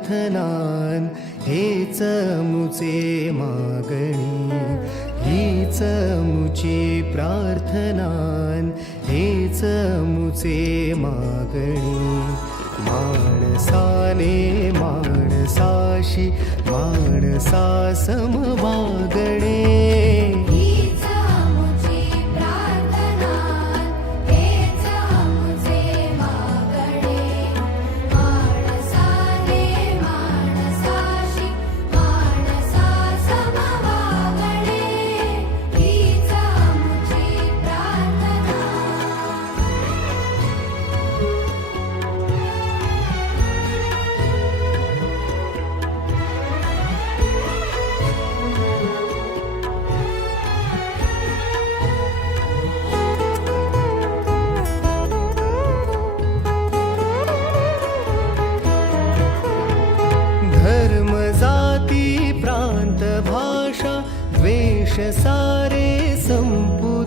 प्रार्थनान हेच मुचे मागणी, हीच मुची प्रार्थनान हेच मुचे मागणी. माणसाने माणसाशी माणसा सम वागणे, हीच आमुची प्रार्थना, हेच आमुचे मागणे. माणसाने माणसाशी माणसा सम वागणे, हीच आमुची प्रार्थना. धर्म जाती प्रांत भाषा द्वेष सारे संपू